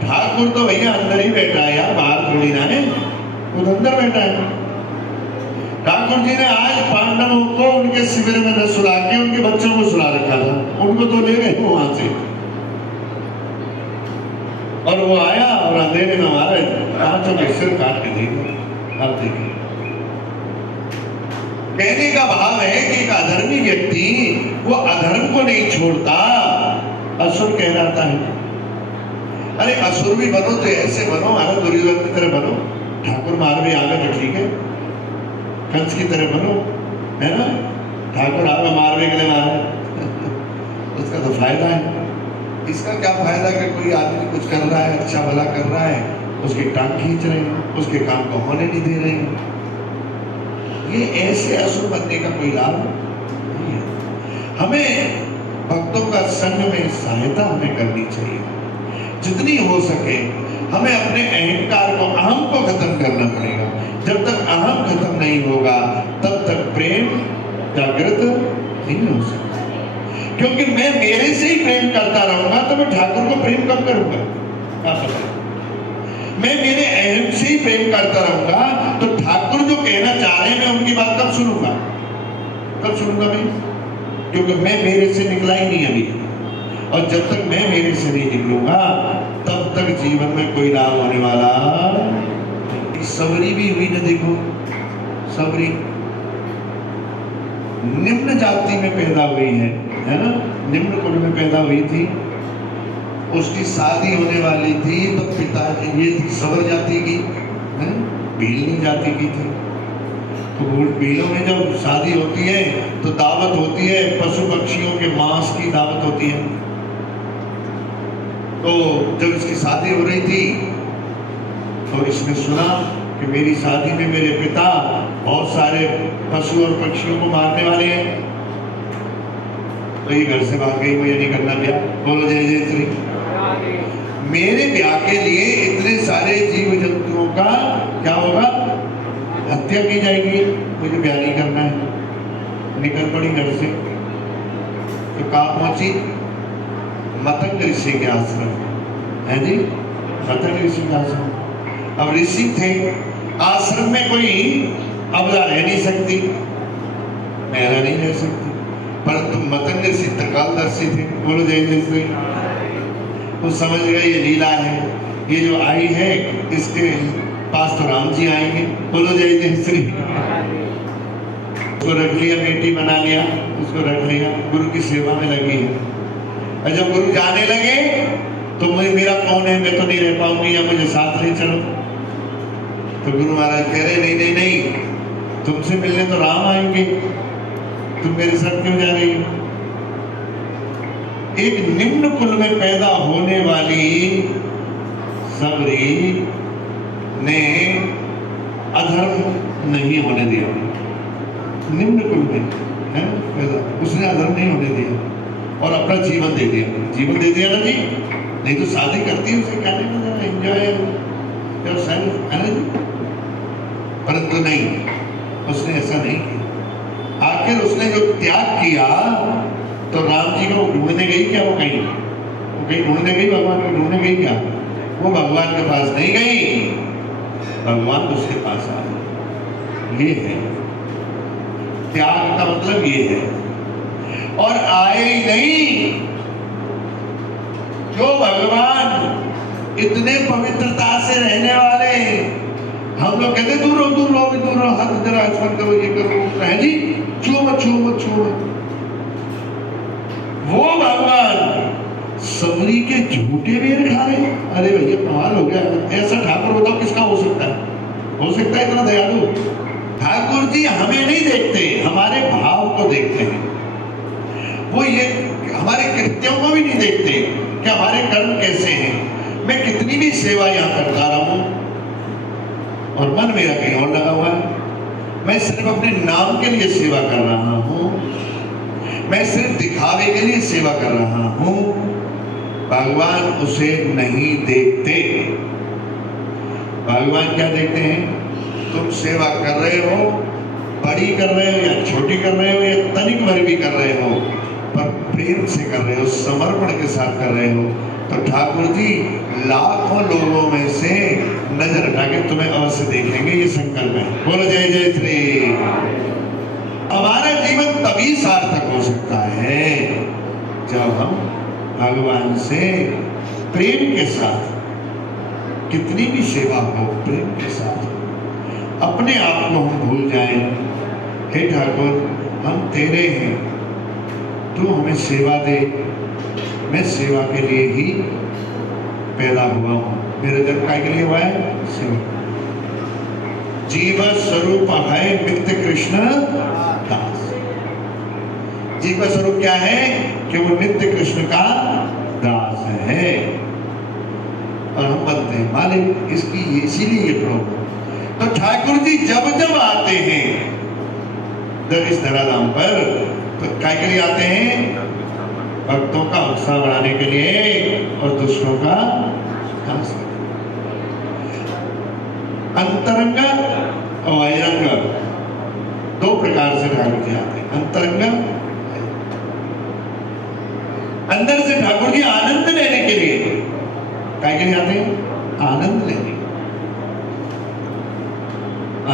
ठाकुर तो भैया अंदर ही बैठा है यार, बाहर थोड़ी ना है, वो अंदर बैठा है। ठाकुर जी ने आज पांडवों को उनके शिविर में न सुला के उनके बच्चों को सुला रखा था, उनको तो ले गए वहां से, और वो आया और अंधेरे में हमारे पांचों के सिर काट के देखो। आप देखिए, कहने का भाव है कि एक अधर्मी व्यक्ति वो अधर्म को नहीं छोड़ता, असुर कहलाता है। अरे असुर भी बनो तो ऐसे बनो, अरे दुर्योधन की तरह बनो, ठाकुर मार भी आगे तो ठीक है, कंस की तरह बनो, है ना? ठाकुर आगे मारने के लिए मारे उसका तो फायदा है। इसका क्या फायदा कि कोई आदमी कुछ कर रहा है, अच्छा भला कर रहा है, उसकी टांग खींच रहे हैं, उसके काम को होने नहीं दे रहे हैं। ये ऐसे असुर बनने का कोई लाभ नहीं है। हमें भक्तों का संग में सहायता हमें करनी चाहिए, जितनी हो सके। हमें अपने अहंकार को, अहम को खत्म करना पड़ेगा। जब तक अहम खत्म नहीं होगा तब तक प्रेम जागृत नहीं हो सकता। क्योंकि मैं मेरे से ही प्रेम करता रहूंगा तो मैं ठाकुर को प्रेम कब करूंगा? क्या पता? मैं मेरे अहम से ही प्रेम करता रहूंगा तो ठाकुर जो कहना चाह रहे हैं मैं उनकी बात कब सुनूंगा? कब सुनूंगा मैं? क्योंकि मैं मेरे से निकला ही नहीं अभी, और जब तक मैं मेरे से नहीं निकलूंगा तब तक जीवन में कोई लाभ होने वाला। सबरी भी हुई ना, देखो सबरी निम्न जाति में पैदा हुई है ना, निम्न कुल में पैदा हुई थी। उसकी शादी होने वाली थी तो पिता ये थी सबर जाति की, भीलनी जाति की थी। तो भीलों में जब शादी होती है तो दावत होती है, पशु पक्षियों के मांस की दावत होती है। तो जब इसकी शादी हो रही थी तो इसने सुना कि मेरी शादी में मेरे पिता बहुत सारे पशु और पक्षियों को मारने वाले हैं, तो ये घर से भाग गई, मुझे नहीं करना ब्याह। बोलो जय जय श्री। मेरे ब्याह के लिए इतने सारे जीव जंतुओं का क्या होगा? हत्या की जाएगी, मुझे ब्याह नहीं करना है। निकल पड़ी घर से। तो कहाँ पहुंची? मतंग ऋषि के आश्रम है जी, मतंग ऋषि के आश्रम। अब ऋषि थे, आश्रम में कोई अबला रह नहीं सकती, महिला नहीं रह सकती, परंतु दृश्य त्रिकालदर्शी थे। बोलो जय जय श्री। वो समझ गए ये लीला है, ये जो आई है इसके पास तो राम जी आएंगे। बोलो जय जय श्री। उसको रख लिया, बेटी बना लिया, उसको रख लिया, गुरु की सेवा में लगी है। और जब गुरु जाने लगे तो मेरा कौन है, मैं तो नहीं रह पाऊंगी, या मुझे साथ नहीं चलो। तो गुरु महाराज कह रहे नहीं नहीं नहीं, तुमसे मिलने तो राम आएंगे, तुम मेरे साथ क्यों जा रही हो? एक निम्न कुल में पैदा होने वाली सबरी ने अधर्म नहीं होने दिया। निम्न कुल में है पैदा, उसने अधर्म नहीं होने दिया और अपना जीवन दे दिया। जीवन दे दिया ना जी, नहीं तो शादी करती है उसे क्या नहीं, एंजॉय है ना जी। परंतु नहीं, उसने ऐसा नहीं किया। आखिर उसने जो त्याग किया तो राम जी को ढूंढने गई क्या? वो कहीं ढूंढने गई, भगवान को ढूंढने गई क्या? वो भगवान के पास नहीं गई, भगवान उसके पास आ गए। ये है त्याग का मतलब, ये है। और आए ही नहीं, जो भगवान इतने पवित्रता से रहने वाले, हम लोग कहते दूर रहो दूर रहो दूर रहो, हाथ जरा स्मरण करो, ये करो, है जी, छू मत छू मत छू मत। वो भगवान सबरी के झूठे बेर खा रहे। अरे भैया कमाल हो गया, ऐसा ठाकुर बताओ किसका हो सकता है? हो सकता है इतना दयालु? ठाकुर जी हमें नहीं देखते, हमारे भाव को देखते हैं। वो ये हमारे कृत्यों को भी नहीं देखते कि हमारे कर्म कैसे हैं। मैं कितनी भी सेवा यहाँ करता रहा हूँ और मन मेरा कहीं और लगा हुआ है। मैं सिर्फ अपने नाम के लिए सेवा कर रहा हूँ, मैं सिर्फ दिखावे के लिए सेवा कर रहा हूँ। भगवान उसे नहीं देखते। भगवान क्या देखते हैं? तुम सेवा कर रहे हो, बड़ी कर रहे हो या छोटी कर रहे हो या तनिक भर भी कर रहे हो, पर प्रेम से कर रहे हो, समर्पण के साथ कर रहे हो, तो ठाकुर जी लाखों लोगों में से नजर हटा के तुम्हें अवश्य देखेंगे। ये संकल्प है। बोलो जय जय श्री। हमारा जीवन तभी सार्थक हो सकता है जब हम भगवान से प्रेम के साथ, कितनी भी सेवा हो प्रेम के साथ, अपने आप को हम भूल जाएं। हे ठाकुर हम तेरे हैं, तू हमें सेवा दे, मैं सेवा के लिए ही पैदा हुआ हूँ। मेरा जन्म काय के लिए हुआ है? सेवा। जीव स्वरूप है नित्य कृष्ण दास। जीव स्वरूप क्या है? कि वो नित्य कृष्ण का दास है और हम बनते हैं मालिक इसकी। इसीलिए ये प्रॉब्लम। तो ठाकुर जी जब जब आते हैं इस धराधाम पर, तो क्या के लिए आते हैं? भक्तों का उत्साह बढ़ाने के लिए और दुष्टों का नाश। अंतरंग और बहिरंग दो प्रकार से ठाकुर जी आते हैं। अंतरंग, अंदर से ठाकुर जी आनंद लेने के लिए क्या के लिए आते हैं? आनंद लेने,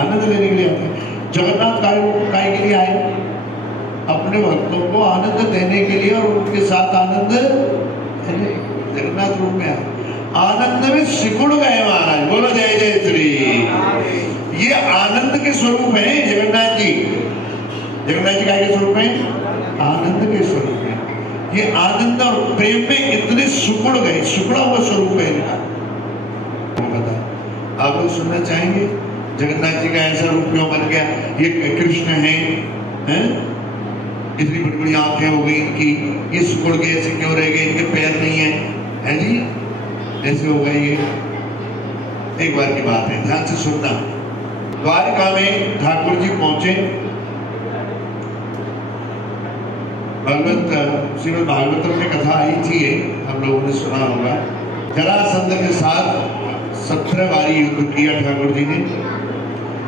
आनंद लेने के लिए आते हैं। जगन्नाथ काय के लिए आए? अपने भक्तों को आनंद देने के लिए और उनके साथ आनंद जगन्नाथ रूप में आए। आनंद में सिकुड़ गए महाराज। बोलो जय जय श्री। ये आनंद के स्वरूप है जगन्नाथ जी। जगन्नाथ जी काय के स्वरूप है? आनंद के स्वरूप है। ये आनंद और प्रेम में इतने सिकुड़ गए, सिकुड़ा हुआ स्वरूप है इनका। आप लोग सुनना चाहेंगे जगन्नाथ जी का ऐसा रूप क्यों बन गया? ये कृष्ण है, इतनी बड़ी बड़ी आंखें हो गई इनकी, ये सिकुड़ गए, ऐसे क्यों रह गए? इनके पैर नहीं है जी, ऐसे हो गए ये। एक बार की बात है, ध्यान से सुनना। द्वारका में ठाकुर जी पहुंचे। श्रीमद् भागवतम में कथा आई थी, हम लोगों ने सुना होगा। जरासंध के साथ 17 बारी युद्ध किया ठाकुर जी ने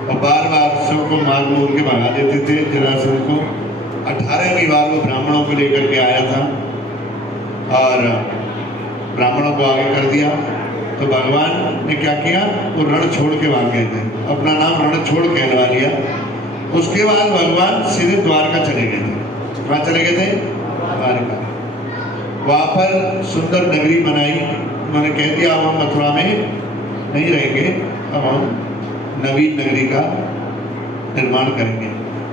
और बार बार सबको मार मूर के भगा देते थे। जरासंध को 18वीं बार वो ब्राह्मणों को लेकर के आया था और ब्राह्मणों को आगे कर दिया। तो भगवान ने क्या किया? वो रण छोड़ के भाग गए थे, अपना नाम रण छोड़ कहलवा लिया। उसके बाद भगवान सीधे द्वारका चले गए थे। कहाँ चले गए थे? द्वारका। वहाँ पर सुंदर नगरी बनाई। उन्होंने कह दिया अब हम मथुरा में नहीं रहेंगे, अब हम नवीन नगरी का निर्माण करेंगे।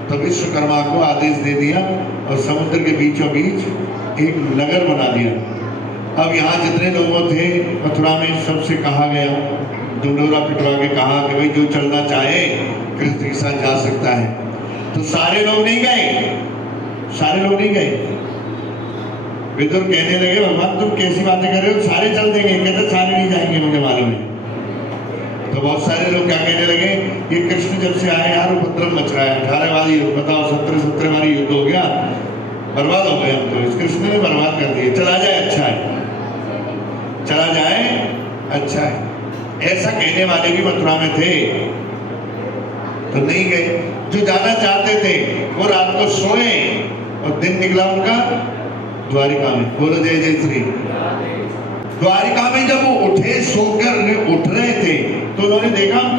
तो विश्वकर्मा को आदेश दे दिया और समुद्र के बीचों बीच एक नगर बना दिया। अब यहाँ जितने लोग थे मथुरा में सबसे कहा गया, ढिंढोरा पिटवा के कहा कि भाई जो चलना चाहे कृष्ण के साथ जा सकता है। तो सारे लोग नहीं गए, सारे लोग नहीं गए। विदुर कहने लगे भगवान तुम कैसी बातें कर रहे हो, सारे चल देंगे। कहते सारे नहीं जाएंगे, मुझे मालूम है। तो बहुत सारे लोग क्या कहने लगे, ये कृष्ण जब से आए यार उपद्रव मच रहा है, 18 वाली युद्ध, बताओ 17 वाली युद्ध हो गया, बर्बाद हो गए हम तो, इस कृष्ण ने बर्बाद कर दिए, चला जाए अच्छा है, चला जाए अच्छा है। ऐसा कहने वाले भी मथुरा में थे, तो नहीं गए। जो जाना चाहते थे वो रात को सोए और दिन निकला उनका द्वारिका में। बोलो जय जय श्री। द्वारिका में जब वो उठे, सोकर उठ रहे थे, तो उन्होंने देखा हम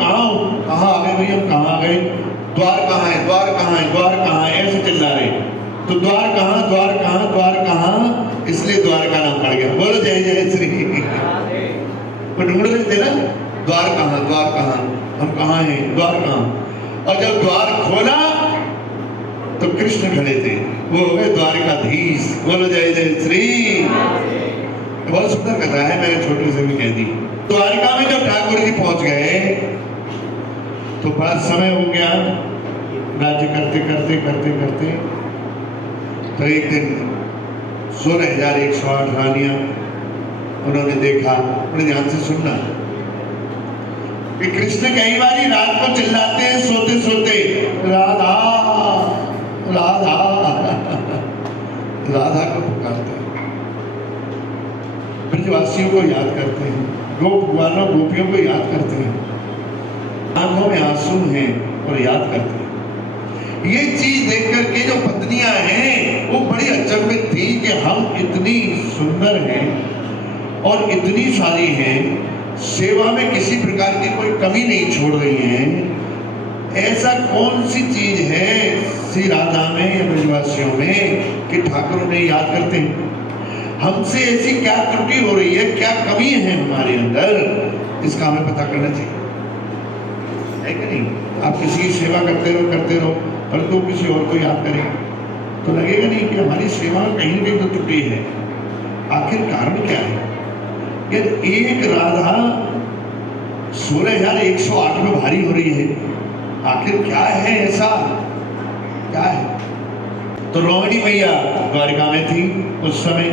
कहाँ आ गए भाई, हम कहाँ आ गए, द्वार कहाँ है, द्वार कहाँ है, द्वार कहाँ है, ऐसे चिल्ला रहे। तो द्वार कहाँ, द्वार कहाँ, द्वार कहाँ, इसलिए द्वार का नाम पड़ गया। बोलो जय जय श्री। वो ढूंढ रहे थे ना, द्वार कहाँ, द्वार कहाँ, हम कहाँ हैं, द्वार कहाँ। और जब द्वार खोला तो कृष्ण खड़े थे, वो हो गए द्वारिकाधीश। बोलो जय जय श्री। बहुत सुंदर कथा है, मैंने छोटे से भी कह दी। द्वारिका में जब ठाकुर जी पहुंच गए तो बड़ा समय हो गया राज्य करते करते करते करते। तो एक दिन 16,108 रानियां उन्होंने देखा। बड़े ध्यान से सुनना कि कृष्ण कई बारी रात को चिल्लाते हैं सोते सोते, राधा राधा राधा को पुकारते हैं, ब्रजवासियों को याद करते हैं, गोपवालों गोपियों को याद करते हैं, आंखों में आंसू हैं और याद करते हैं। ये चीज देख करके जो पत्नियां हैं वो बड़ी अचंभित थी कि हम इतनी सुंदर हैं और इतनी सारी हैं, सेवा में किसी प्रकार की कोई कमी नहीं छोड़ रही हैं, ऐसा कौन सी चीज है श्री राधा में या ब्रजवासियों में कि ठाकुर उन्हें याद करते हैं। हमसे ऐसी क्या त्रुटि हो रही है, क्या कमी है हमारे अंदर, इसका हमें पता करना चाहिए, है कि नहीं। आप किसी की सेवा करते रहो, परंतु किसी और को याद करें तो लगेगा नहीं कि हमारी सेवा में कहीं ना कहीं तो त्रुटि है। आखिर कारण क्या है। यदि एक राधा 16,108 में भारी हो रही है, आखिर क्या है, ऐसा क्या है। तो रोहिणी मैया द्वारिका में थी उस समय।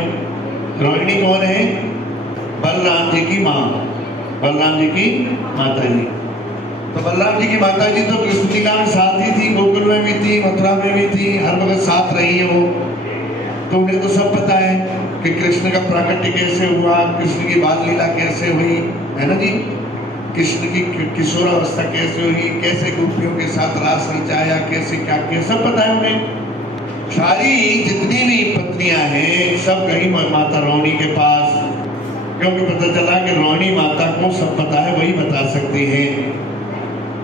रोहिणी कौन है, बलराम जी की माँ, बलराम जी की माता जी। तो बलराम जी की माता जी तो कृष्ण लीला में साथ ही थी, गोकुल में भी थी, मथुरा में भी थी, हर वक्त साथ रही है वो। तो उन्हें तो सब पता है कि कृष्ण का प्राकट्य कैसे हुआ, कृष्ण की बाल लीला कैसे हुई, है ना जी। कृष्ण की किशोरावस्था कैसे हुई, कैसे गोपियों के साथ रास रचाया, कैसे क्या किया, सब पता है उन्हें। सारी जितनी भी पत्नियां हैं सब गई माता रोहिणी के पास, क्योंकि पता चला कि रोहिणी माता को सब पता है, वही बता सकती है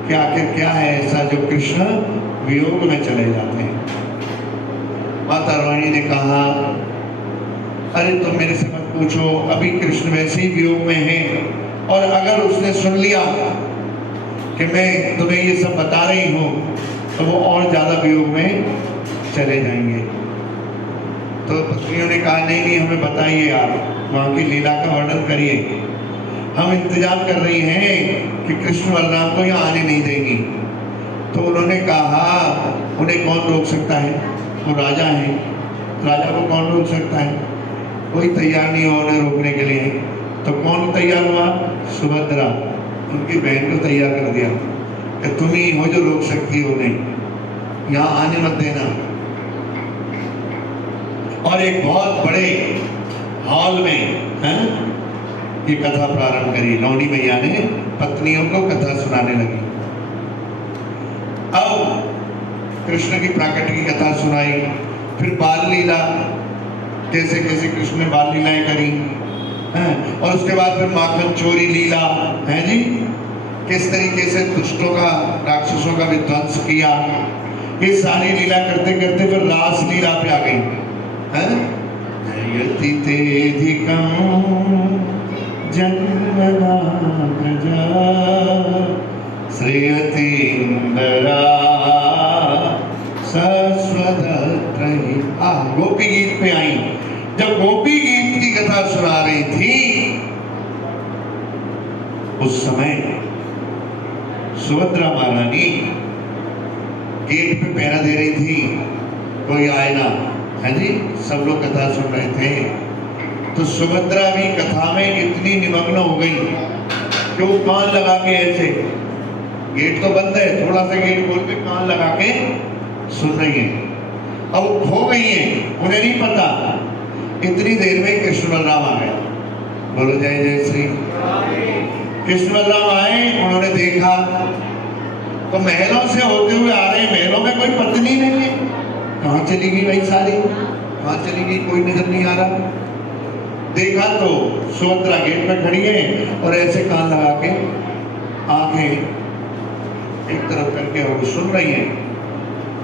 कि आखिर क्या है ऐसा जो कृष्ण वियोग में चले जाते हैं। माता रोहिणी ने कहा, अरे तुम मेरे से मत पूछो, अभी कृष्ण वैसे ही वियोग में है, और अगर उसने सुन लिया कि मैं तुम्हें ये सब बता रही हूँ तो वो और ज्यादा वियोग में चले जाएंगे। तो पत्नियों ने कहा नहीं नहीं, हमें बताइए, आप वहाँ की लीला का वर्णन करिए, हम इंतजार कर रही हैं कि कृष्ण बलराम को यहाँ आने नहीं देंगी। तो उन्होंने कहा उन्हें कौन रोक सकता है, वो राजा हैं, राजा को कौन रोक सकता है, कोई तैयार नहीं हुआ उन्हें रोकने के लिए। तो कौन तैयार हुआ, सुभद्रा, उनकी बहन को तैयार कर दिया कि तुम ही हो जो रोक सकती हो, नहीं यहाँ आने मत देना। और एक बहुत बड़े हॉल में ये कथा प्रारंभ करी। रोहिणी मैया ने पत्नियों को कथा सुनाने लगी। अब कृष्ण की प्राकट्य की कथा सुनाई, फिर बाल लीला, कैसे कैसे कृष्ण ने बाल लीलाएं करी, और उसके बाद फिर माखन चोरी लीला है जी, किस तरीके से दुष्टों का, राक्षसों का विध्वंस किया। ये सारी लीला करते करते फिर रास लीला पे आ गई है। जन्मनागजा श्रीयतीन्द्रा सस्वदत्रयी। गोपी गीत पे आई। जब गोपी गीत की कथा सुना रही थी उस समय सुभद्रा महारानी गेट पे पहरा दे रही थी, कोई आए ना, है जी। सब लोग कथा सुन रहे थे तो सुभद्रा भी कथा में इतनी निमग्न हो गई कि वो कान लगा के ऐसे, गेट तो बंद है, थोड़ा सा गेट खोल के कान लगा के सुन रही है। अब वो खो गई है, उन्हें नहीं पता। इतनी देर में कृष्ण बलराम आ गए। बोलो जय जय श्री। कृष्ण बलराम आए, उन्होंने देखा तो महलों से होते हुए आ रहे, महलों में कोई पत्नी नहीं है। कहाँ चली गई भाई सारी, कहाँ चली गई, कोई नजर नहीं आ रहा। देखा तो सुभद्रा गेट पे खड़ी है और ऐसे कान लगा के आंखें एक तरफ करके और सुन रही है।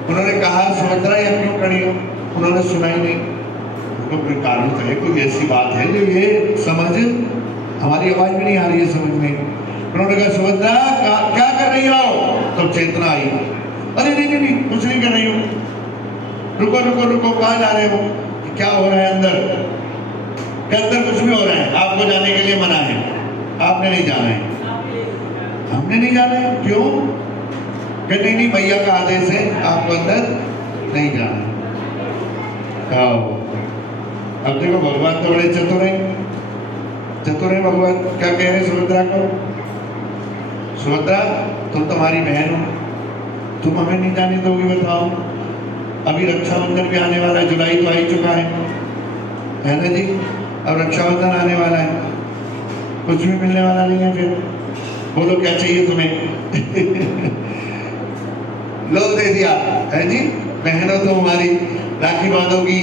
उन्होंने कहा सुभद्रा ये क्यों खड़ी हो? उन्होंने सुना ही नहीं। तो कोई कारण तो है, कोई ऐसी बात है जो ये समझ, हमारी आवाज भी नहीं आ रही है समझ में। उन्होंने कहा सुभद्रा क्या कर रही हो? तब चेतना आई। अरे नहीं नहीं नहीं, कुछ नहीं कर रही हूँ। रुको रुको रुको, कहाँ जा रहे हो? क्या हो रहा है अंदर? के अंदर कुछ भी हो रहा है, आपको जाने के लिए मना है, आपने नहीं जाना है। हमने नहीं जाना है, क्यों? कि नहीं नहीं, मैया का आदेश है, आपको अंदर नहीं जाना है। अब देखो भगवान तो बड़े चतुर हैं, चतुर है भगवान। क्या कह रहे सुभद्रा को? सुभद्रा तुम तुम्हारी बहन हो, तुम हमें नहीं जाने दोगी? बताओ, अभी रक्षाबंधन भी आने वाला है, जुलाई तो आ ही चुका है ना जी। अब रक्षाबंधन आने वाला है, कुछ भी मिलने वाला नहीं है। फिर बोलो क्या चाहिए तुम्हें? लो दे दिया, है जी। बहन हो तुम हमारी, राखी बांधोगी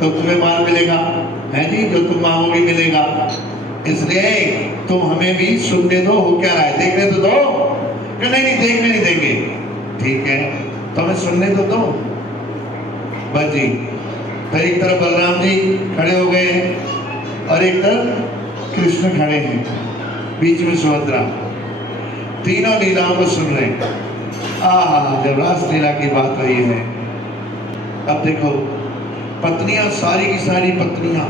तो तुम्हें माल मिलेगा, है जी, जो तुम मांगोगी मिलेगा। इसलिए तुम हमें भी सुनने दो, हो क्या रहा है, देखने तो दो। कि नहीं नहीं, देखने नहीं देंगे। ठीक है, तो हमें सुनने तो दो बस जी। तो एक तरफ बलराम जी खड़े हो गए और एक तरफ कृष्ण खड़े हैं, बीच में सुभद्रा। तीनों लीलाओं को सुन रहे हैं। जब रास लीला की बात रही है, अब देखो पत्नियां, सारी की सारी पत्नियां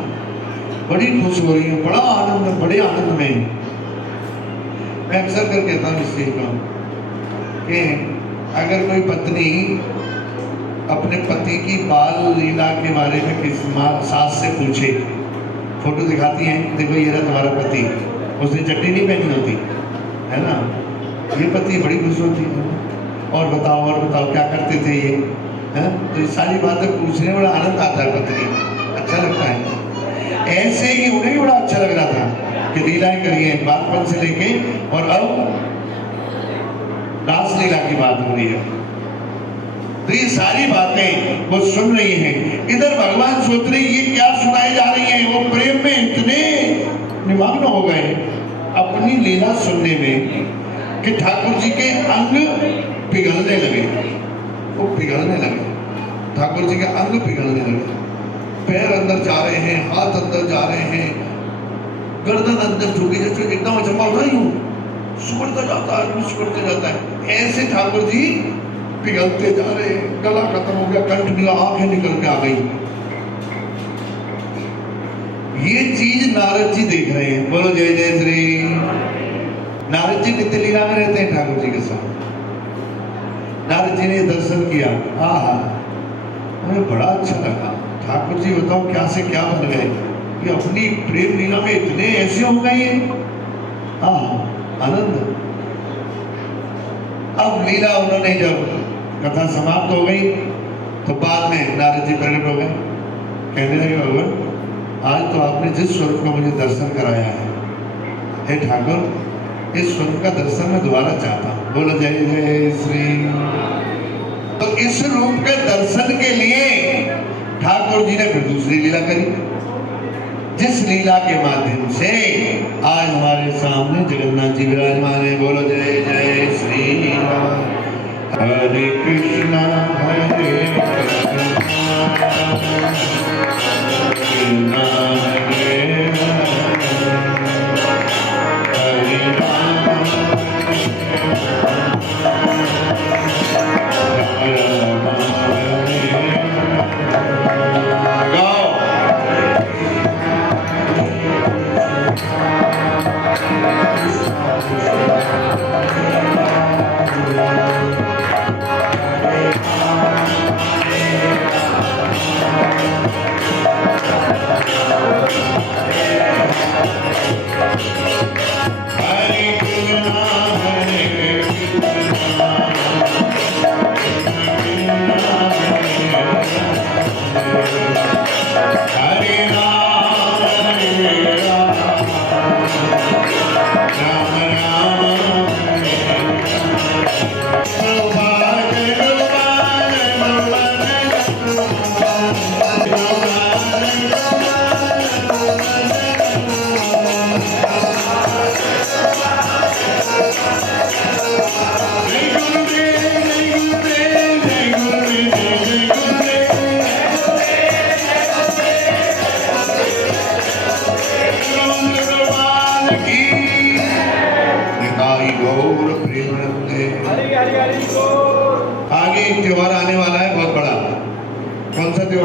बड़ी खुश हो रही हैं, बड़ा आनंद, बड़े आनंद में। मैं अक्सर कर कहता हूँ इस चीज को कि अगर कोई पत्नी अपने पति की बाल लीला के बारे में किसी सास से पूछे, फोटो दिखाती हैं, देखो ये रहा तुम्हारा पति, उसने चट्टी नहीं पहनी होती है ना, ये पति बड़ी खुश होती है। और बताओ क्या करते थे ये, है? तो ये सारी बातें पूछने में बड़ा आनंद आता है, पत्नी अच्छा लगता है। ऐसे ही उन्हें भी बड़ा अच्छा लग रहा था कि लीलाएं करिए, बातपन से लेके, और अब रास लीला की बात हो रही है। तो ये सारी बातें वो सुन रही हैं। इधर भगवान सोच रहे ये क्या सुनाई जा रही है। वो प्रेम में इतने निमग्न हो गए अपनी लीला सुनने में कि ठाकुर जी के अंग पिघलने लगे। वो पिघलने लगे, ठाकुर जी के अंग पिघलने लगे। पैर अंदर जा रहे हैं, हाथ अंदर जा रहे हैं, गर्दन अंदर झुकी, जैसे एकदम अचंबा हो रही हूँ, सुकड़ता जाता है, सुकड़ते जाता है। ऐसे ठाकुर जी पिघलते जा रहे हैं। गला खत्म हो गया, कंठ मिला, आंखें निकल के आ गई। ये चीज नारद जी देख रहे हैं। बोलो जय जय श्री। नारद जी नित्य लीला में रहते हैं ठाकुर जी के साथ। नारद जी ने दर्शन किया, हमें बड़ा अच्छा लगा। ठाकुर जी बताओ क्या से क्या बन गए, कि अपनी प्रेम लीला में इतने ऐसे हो गए हैं। आनंद। अब लीला उन्होंने जब कथा समाप्त हो गई तो बाद में नारद जी प्रकट हो गए, कहने लगे भगवान आज तो आपने जिस स्वरूप का मुझे दर्शन कराया है, हे ठाकुर इस स्वरूप का दर्शन मैं दोबारा चाहता हूँ। बोलो जय जय श्री। तो इस रूप के दर्शन के लिए ठाकुर जी ने फिर दूसरी लीला करी, जिस लीला के माध्यम से आज हमारे सामने जगन्नाथ जी विराजमान है। बोलो जय जय श्री राम। हरे कृष्णा हरे कृष्णा कृष्णा हरे हरे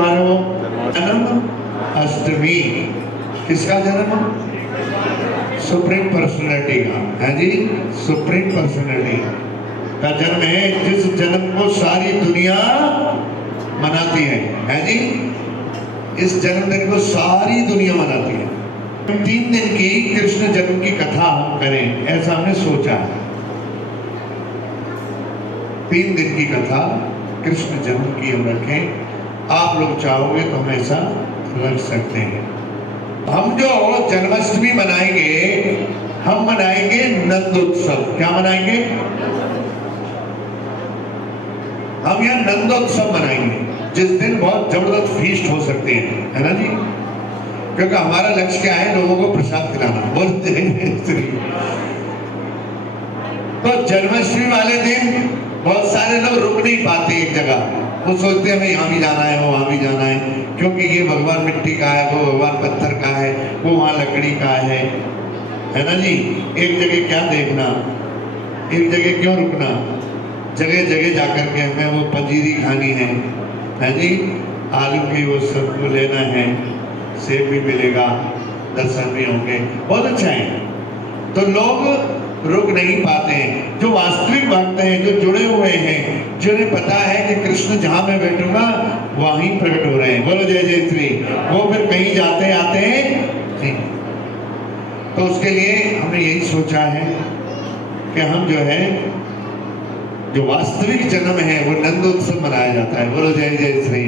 त्योहार है वो? जन्म अष्टमी। किसका जन्म? सुप्रीम पर्सनैलिटी का, है जी, सुप्रीम पर्सनैलिटी का जन्म है, जिस जन्म को सारी दुनिया मनाती है जी। इस जन्मदिन को सारी दुनिया मनाती है। 3 दिन की कृष्ण जन्म की कथा हम करें, ऐसा हमने सोचा है। 3 दिन की कथा कृष्ण जन्म की हम रखें। आप लोग चाहोगे तो हम ऐसा रख सकते हैं। हम जो जन्माष्टमी मनाएंगे, हम मनाएंगे नंदोत्सव। क्या मनाएंगे? हम यहाँ नंदोत्सव मनाएंगे, जिस दिन बहुत जबरदस्त फीस्ट हो सकते हैं, है ना जी? क्योंकि हमारा लक्ष्य क्या है? लोगों को प्रसाद खिलाना। बोलते हैं तो जन्माष्टमी वाले दिन बहुत सारे लोग रुक नहीं पाते एक जगह। वो सोचते हैं भाई यहाँ भी जाना है, वो वहाँ भी जाना है, क्योंकि ये भगवान मिट्टी का है, वो भगवान पत्थर का है, वो वहाँ लकड़ी का है ना जी? एक जगह क्या देखना, एक जगह क्यों रुकना? जगह जगह जाकर के हमें वो पंजीरी खानी है जी? आलू की वो सबको लेना है, सेब भी मिलेगा, दर्शन भी होंगे, बहुत अच्छा है। तो लोग रुक नहीं पाते हैं। जो वास्तविक भक्त हैं, जो जुड़े हुए हैं, जिन्हें पता है कि कृष्ण जहां मैं बैठूंगा वहीं प्रकट हो रहे हैं, बोलो जय जय श्री, वो फिर कहीं जाते आते नहीं। तो उसके लिए हमने यही सोचा है कि हम जो है, जो वास्तविक जन्म है वो नंदोत्सव मनाया जाता है, बोलो जय जय श्री।